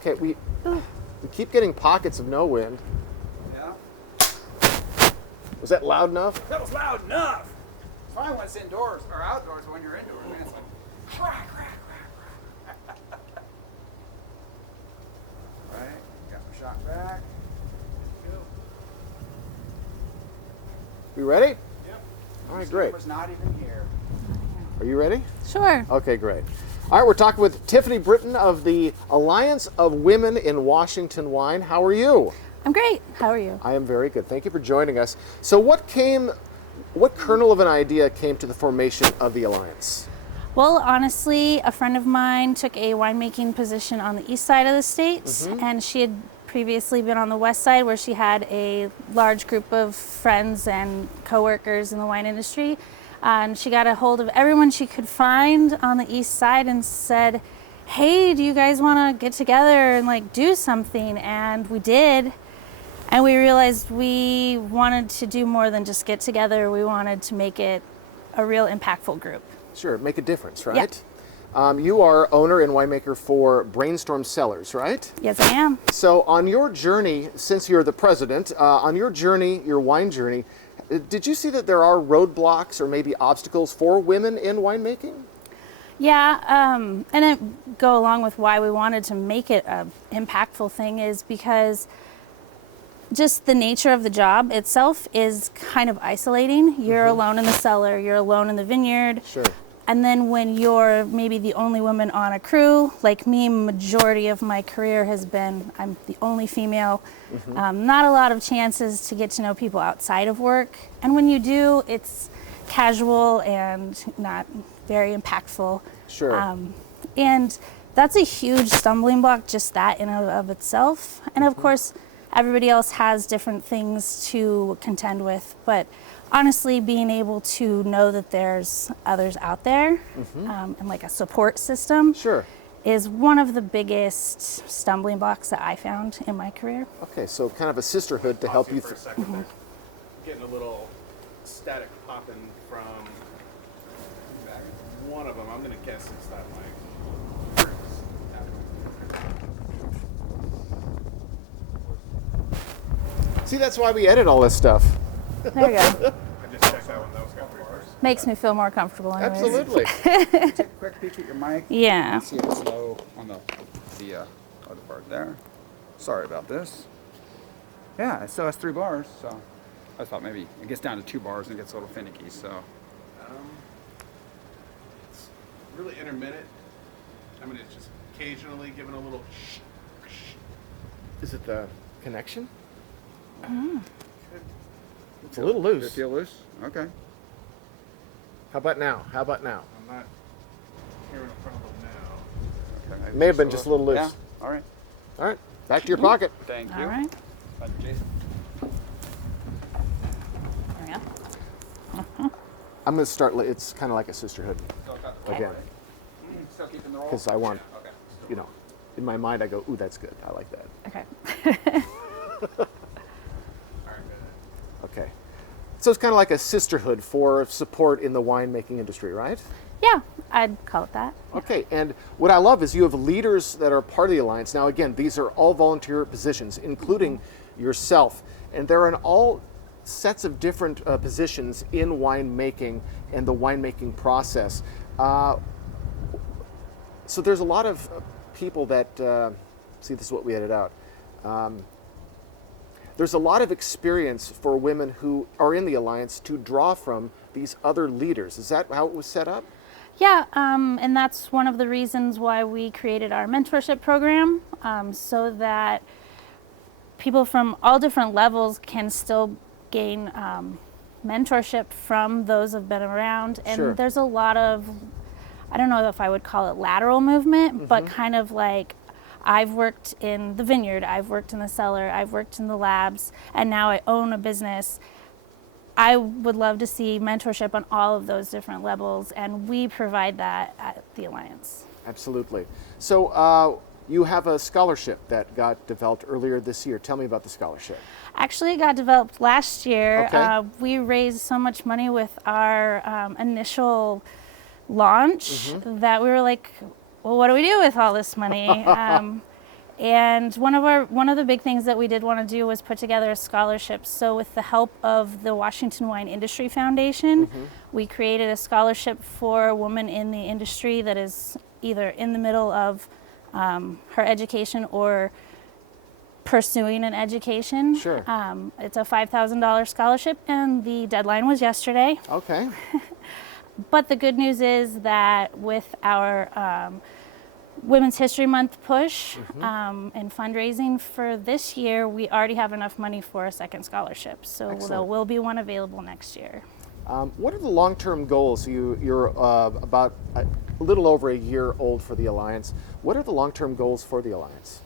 Okay, we keep getting pockets of no wind. Yeah. Was that loud enough? That was loud enough. It's fine when it's indoors or outdoors, but when you're indoors, man, it's like crack, crack, crack, crack. Right, got my shot back. Go. We ready? Yep. All right, great. Camera's not even here. Are you ready? Sure. Okay, great. All right, we're talking with Tiffany Britton of the Alliance of Women in Washington Wine. How are you? I'm great. How are you? I am very good. Thank you for joining us. So what kernel of an idea came to the formation of the Alliance? Well, honestly, a friend of mine took a winemaking position on the east side of the state, and she had previously been on the west side where she had a large group of friends and coworkers in the wine industry. And she got a hold of everyone she could find on the east side and said, hey, do you guys want to get together and like do something? And we did. And we realized we wanted to do more than just get together. We wanted to make it a real impactful group. Sure, make a difference, right? You are owner and winemaker for Brainstorm Cellars, right? Yes, I am. So on your journey, since you're the president, on your journey, your wine journey, did you see that there are roadblocks or maybe obstacles for women in winemaking? Yeah, and it go along with why we wanted to make it an impactful thing is because just the nature of the job itself is kind of isolating. You're alone in the cellar, you're alone in the vineyard. Sure. And then when you're maybe the only woman on a crew, like me, majority of my career has been, I'm the only female. Not a lot of chances to get to know people outside of work. And when you do, it's casual and not very impactful. Sure. And that's a huge stumbling block, just that in and of itself. And of course, everybody else has different things to contend with. But honestly, being able to know that there's others out there and like a support system Sure. is one of the biggest stumbling blocks that I found in my career. Okay, so kind of a sisterhood to help you. For a second there. Getting a little static popping from one of them. I'm going to guess it's that mic. See, that's why we edit all this stuff. There you go. I just checked that one. That was got 3 bars. Makes me feel more comfortable anyways. Absolutely. Take a quick peek at your mic. Yeah. See if it's low on the other part there. Sorry about this. Yeah, it still has 3 bars, so I thought maybe it gets down to 2 bars and it gets a little finicky. So It's really intermittent. I mean, it's just occasionally giving a little Is it the connection? It's a little loose. Does it feel loose? Okay. How about now? How about now? I'm not hearing a problem now. Okay. It may have been just a little loose. Yeah. All right. All right, back to your pocket. Thank you. All right. Jason. There we go. I'm going to start. It's kind of like a sisterhood Still got the again, roll, right? Still keeping the roll. because I want, Okay. you know, in my mind I go, ooh, that's good. I like that. Okay. All right, good. Okay. So it's kind of like a sisterhood for support in the winemaking industry, right? Yeah, I'd call it that. Okay, and what I love is you have leaders that are part of the Alliance. Now, again, these are all volunteer positions, including yourself, and they're in all sets of different positions in winemaking and the winemaking process. So there's a lot of people that, see, this is what we edited out. There's a lot of experience for women who are in the Alliance to draw from these other leaders. Is that how it was set up? Yeah, and that's one of the reasons why we created our mentorship program, so that people from all different levels can still gain mentorship from those who've been around. And Sure. there's a lot of, I don't know if I would call it lateral movement, but kind of like, I've worked in the vineyard, I've worked in the cellar, I've worked in the labs, and now I own a business. I would love to see mentorship on all of those different levels, and we provide that at the Alliance. Absolutely. So you have a scholarship that got developed earlier this year. Tell me about the scholarship. Actually, it got developed last year. Okay. We raised so much money with our initial launch that we were like, well, what do we do with all this money? And one of the big things that we did want to do was put together a scholarship. So with the help of the Washington Wine Industry Foundation, we created a scholarship for a woman in the industry that is either in the middle of her education or pursuing an education. Sure. It's a $5,000 scholarship, and the deadline was yesterday. Okay. But the good news is that with our Women's History Month push and fundraising for this year, we already have enough money for a second scholarship. So there Excellent. will be one available next year. What are the long-term goals? You're about a little over a year old for the Alliance. What are the long-term goals for the Alliance?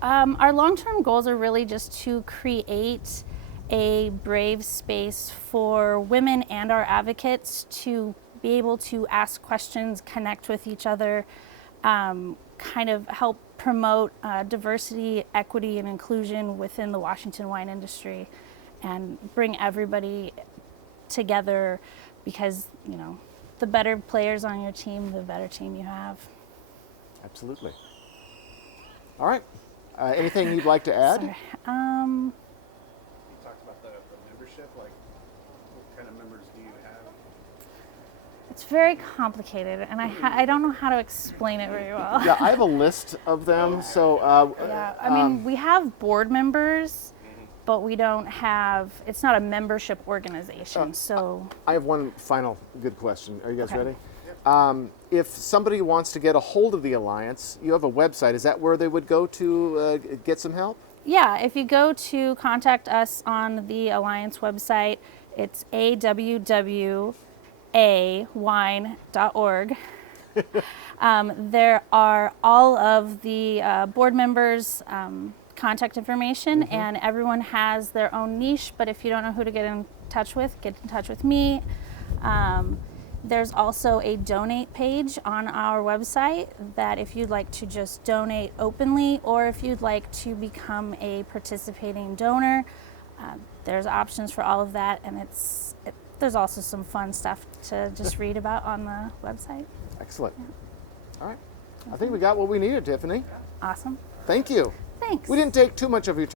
Our long-term goals are really just to create a brave space for women and our advocates to be able to ask questions, connect with each other, kind of help promote diversity, equity, and inclusion within the Washington wine industry, and bring everybody together, because the better players on your team, the better team you have. Absolutely. All right. Anything you'd like to add? Sorry. You talked about the membership, like what kind of members do you have? It's very complicated, and I don't know how to explain it very well. Yeah, I have a list of them. So Yeah, I mean, we have board members, but we don't have, it's not a membership organization, so. I have one final good question. Are you guys Okay. ready? If somebody wants to get a hold of the Alliance, you have a website. Is that where they would go to get some help? Yeah, if you go to contact us on the Alliance website, it's awwawine.org. There are all of the board members' contact information, and everyone has their own niche, but if you don't know who to get in touch with me. There's also a donate page on our website that if you'd like to just donate openly, or if you'd like to become a participating donor, there's options for all of that, and there's also some fun stuff to just read about on the website. Excellent. All right. I think we got what we needed, Tiffany. Awesome. Thank you. Thanks. We didn't take too much of your time.